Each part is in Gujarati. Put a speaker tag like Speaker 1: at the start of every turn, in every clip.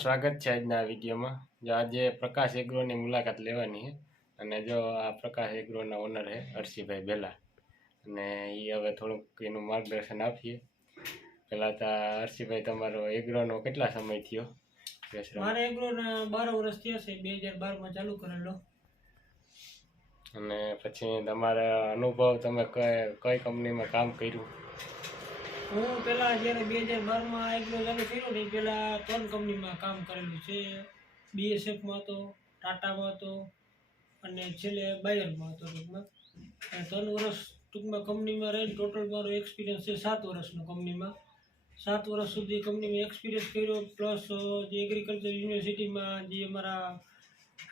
Speaker 1: સ્વાગત છે આજના વિડીયોમાં. જો આજે પ્રકાશ એગ્રોની મુલાકાત લેવાની છે અને જો આ પ્રકાશ એગ્રોના ઓનર છે હર્ષિભાઈ બેલા. અને એ હવે થોડુંક એનું માર્ગદર્શન આપીએ. પહેલાં તો હર્ષિભાઈ તમારો એગ્રોનો કેટલા સમય થયો?
Speaker 2: મારે એગ્રો બાર વર્ષ થયો છે બે હજાર બારમાં ચાલુ કરેલો.
Speaker 1: અને પછી તમારા અનુભવ તમે કઈ કઈ કંપનીમાં કામ કર્યું?
Speaker 2: હું પેલા જ્યારે બે હજાર બારમાં એગ્રો ચાલુ કર્યો ને પેલા ત્રણ કંપનીમાં કામ કરેલું છે. બીએસએફમાં હતો ટાટામાં હતો અને છેલ્લે બાયરમાં હતો ટૂંકમાં. ત્રણ વર્ષ ટૂંકમાં કંપનીમાં રહીને ટોટલ મારો એક્સપિરિયન્સ છે સાત વર્ષનો કંપનીમાં. સાત વર્ષ સુધી કંપનીમાં એક્સપિરિયન્સ કર્યો પ્લસ જે એગ્રીકલ્ચર યુનિવર્સિટીમાં જે અમારા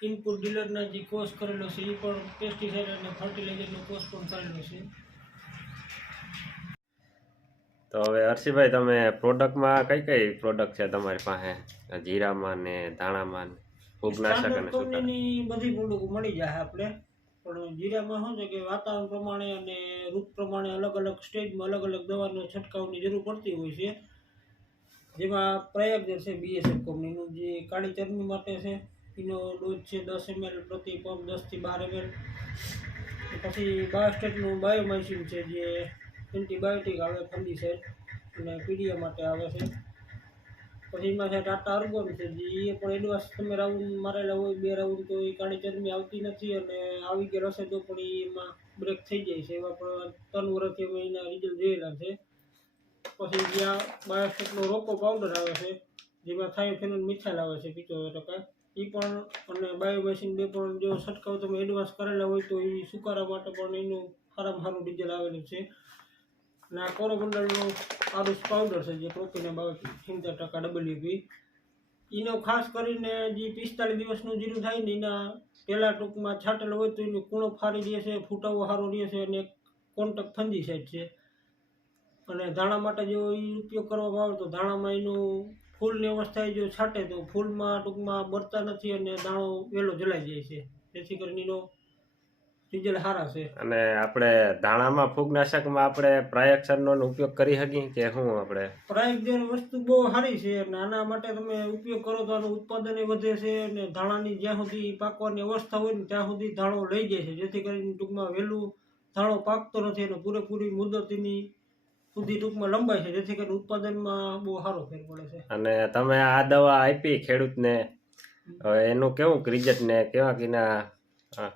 Speaker 2: ઇનપુટ ડીલરના જે કોર્સ કરેલો છે એ પણ પેસ્ટિસાઇડ અને ફર્ટિલાઇઝરનો કોર્સ પણ કરેલો છે.
Speaker 1: તો હવે હર્ષિભાઈ તમે પ્રોડક્ટમાં કઈ કઈ પ્રોડક્ટ છે તમારી પાસે? જીરામાં ને ધાણામાં ફૂગનાશક અને
Speaker 2: કંપનીની બધી પ્રોડક્ટ મળી જાય આપણે. પણ જીરામાં શું છે કે વાતાવરણ પ્રમાણે અને ઋતુ પ્રમાણે અલગ અલગ સ્ટેજમાં અલગ અલગ દવાનો છંટકાવની જરૂર પડતી હોય છે. જેમાં પ્રયાગજર છે બીએસએફ કંપનીનું જે કાળી ચરબી માટે છે. એનો ડોઝ છે દસ એમએલ પ્રતિ પંપ દસથી બાર એમએલ પછી બાયોસ્ટેટનું બાયોમાઇસિન છે જે એન્ટીબાયોટિક આવે ફંગીસાઇડ અને પીડીએ માટે આવે છે. પછી એમાં છે ટાટા અર્ગોન છે, જે પણ એડવાન્સ તમે રાઉન્ડ મારેલા હોય, બે રાઉન્ડ તો એ કાળી ચરમી આવતી નથી અને આવી ગયેલ હશે તો પણ એમાં બ્રેક થઈ જાય છે. એવા પણ ત્રણ વર્ષથી અમે એના રિઝલ્ટ જોયેલા છે. પછી જ્યાં બાયોસ્ટેકનો રોકો પાવડર આવે છે, જેમાં થાયોફેનોલ મિથાઇલ આવે છે પિત્તોતેર ટકા. એ પણ, અને બાયોમેસિન બે પણ જો છંટકાવ તમે એડવાન્સ કરેલા હોય તો એ સુકારા માટે પણ એનું સારામાં સારું ડીઝલ આવેલું છે. અને આ કોરોમંડળનું આરુસ પાવડર છે જે પ્રોટીન બાવે સિત્તેર ટકા ડબલ્યુપી એનો ખાસ કરીને જે પિસ્તાલીસ દિવસનું જીરું થાય ને એના પહેલાં ટૂંકમાં છાંટેલો હોય તો એનું કૂણો ફારી છે, ફૂટાવો સારો રહે છે અને કોન્ટક ફંજી સાઈડ છે. અને ધાણા માટે જો એ ઉપયોગ કરવામાં આવે તો ધાણામાં એનું ફૂલની અવસ્થાએ જો છાંટે તો ફૂલમાં ટૂંકમાં બળતા નથી અને દાણો વહેલો જલાઈ જાય છે. જેથી કરીને એનો રિઝલ્ટ સારા છે.
Speaker 1: અને આપણે ધાણામાં ફૂગનાશકમાં આપણે પ્રાયક્ષરનો ઉપયોગ કરી શકીએ કે શું આપણે?
Speaker 2: પ્રાયક્ષર વસ્તુ બહુ સારી છે અને આના માટે તમે ઉપયોગ કરો તો આનું ઉત્પાદન વધે છે અને ધાણાની જ્યાં સુધી પાકવાની અવસ્થા હોય ને ત્યાં સુધી ધાણો લઈ જાય છે. જેથી કરીને ટૂંકમાં વહેલું ધાણો પાકતો નથી અને પૂરેપૂરી મુદતની સુધી ટૂંકમાં લંબાય છે. જેથી કરીને ઉત્પાદનમાં બહુ સારો ફેર પડે છે.
Speaker 1: અને તમે આ દવા આપી ખેડૂતને એનું કેવું રિઝલ્ટ ને કેવા કીના હા.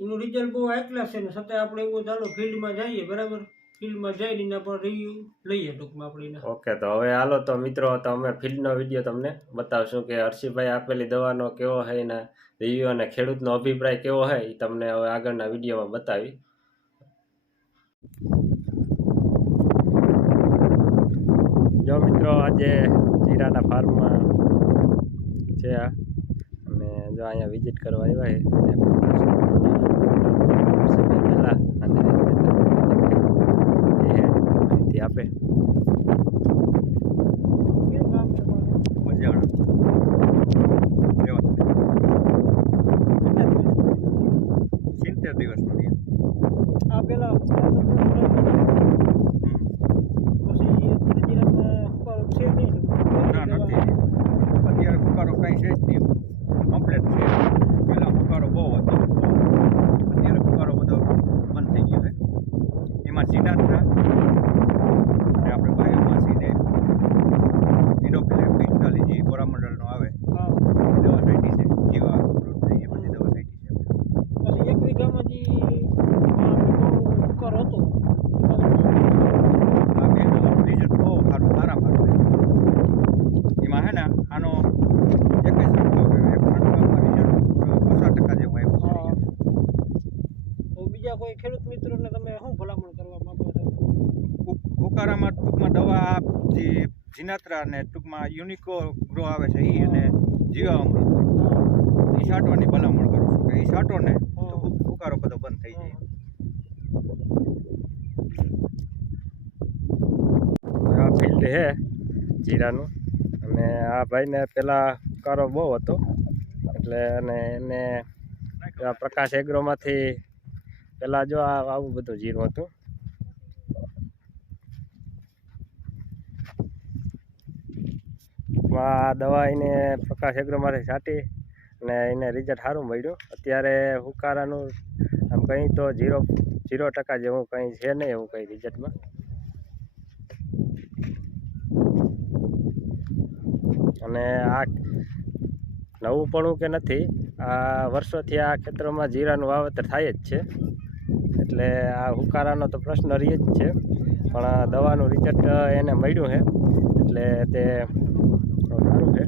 Speaker 2: એનું રિઝલ્ટ બહુ એકલા છે ને છતાં આપણે એવું ચાલો ફિલ્ડમાં જઈએ, બરાબર? ફિલ્ડમાં જઈને એના પર રિવ્યુ લઈએ ટૂંકમાં આપણે
Speaker 1: ઓકે તો હવે હાલો તો મિત્રો તમે ફિલ્ડનો વીડિયો તમને બતાવશું કે હર્ષિભાઈ આપેલી દવાનો કેવો છે એના રિવ્યુ અને ખેડૂતનો અભિપ્રાય કેવો છે એ તમને હવે આગળના વિડીયોમાં બતાવી. જો મિત્રો, આજે જીરાના ફાર્મમાં છે આ જો અહીંયા વિઝિટ કરવા આવ્યા છે અને આપે
Speaker 2: કેવું કામ છે મારું? કેટલા દિવસ
Speaker 3: સિત્તેર દિવસમાં
Speaker 2: આ પેલા પછી અત્યારે જીરામાં હુકારો છે નહીં
Speaker 3: ના નથી અત્યારે ફુકારો કાંઈ છે જ નહીં કમ્પ્લેટ છે પહેલાં ફુકારો બહુ હતો અત્યારે ફુકારો બધો બંધ થઈ ગયો છે એમાં સિનાત્રા અને આપણે બાયોમાસીને ઇન્ડોફિલિપ પિસ્તાલીસ જે કોરામંડળનો આવે
Speaker 2: હા
Speaker 3: એ દવા સાઈટી છે જીવા અમૃત ને એ બધી દવા સાઈટી છે
Speaker 2: પછી એક વીઘામાં જે હુકારો હતો
Speaker 3: આ બે દવાનું રિઝલ્ટ બહુ સારું સારામાં સારું છે. એમાં હે ને આનો એક જ છંટકાવ કર્યો. એક છંટકાવમાં રિઝલ્ટ પચાસ ટકા જેવું આવ્યું છે
Speaker 2: હા. તો બીજા કોઈ ખેડૂત મિત્રોને તમે શું ભલામણ કરવા માંગો છો?
Speaker 3: ઉકારામાં ટૂંકમાં દવા જે જીનાત્રા અને ટૂંકમાં યુનિકો ગ્રો આવે છે એ અને જીવા અમૃત એ છાંટવાની ભલામણ કરું છું કે એ છાંટો ને તો ફુ- બધો બંધ થઈ જાય.
Speaker 1: આ ફિલ્ડ છે જીરાનું. અને આ ભાઈને પહેલાં કારો બહુ હતો. એટલે અને એને આ પ્રકાશ એગ્રોમાંથી પેલા જો આ આવું બધું જીરું હતું. આ દવા એને પ્રકાશ એગ્રોમાંથી છાંટી અને એને રિઝલ્ટ સારું મળ્યું. અત્યારે હુકારાનું આમ કંઈ તો ઝીરો ઝીરો ટકા જેવું કંઈ છે નહીં એવું કંઈ રિઝલ્ટમાં અને આ નવું પણ કે નથી, આ વર્ષોથી આ ખેતરોમાં જીરાનું વાવેતર થાય જ છે. એટલે આ હુકારાનો તો પ્રશ્ન રહી જ છે. પણ દવાનું રિઝલ્ટ એને મળ્યું છે. એટલે તે સારું છે.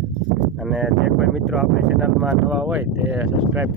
Speaker 1: અને જે કોઈ મિત્રો આપણી ચેનલમાં નવા હોય તે સબસ્ક્રાઈબ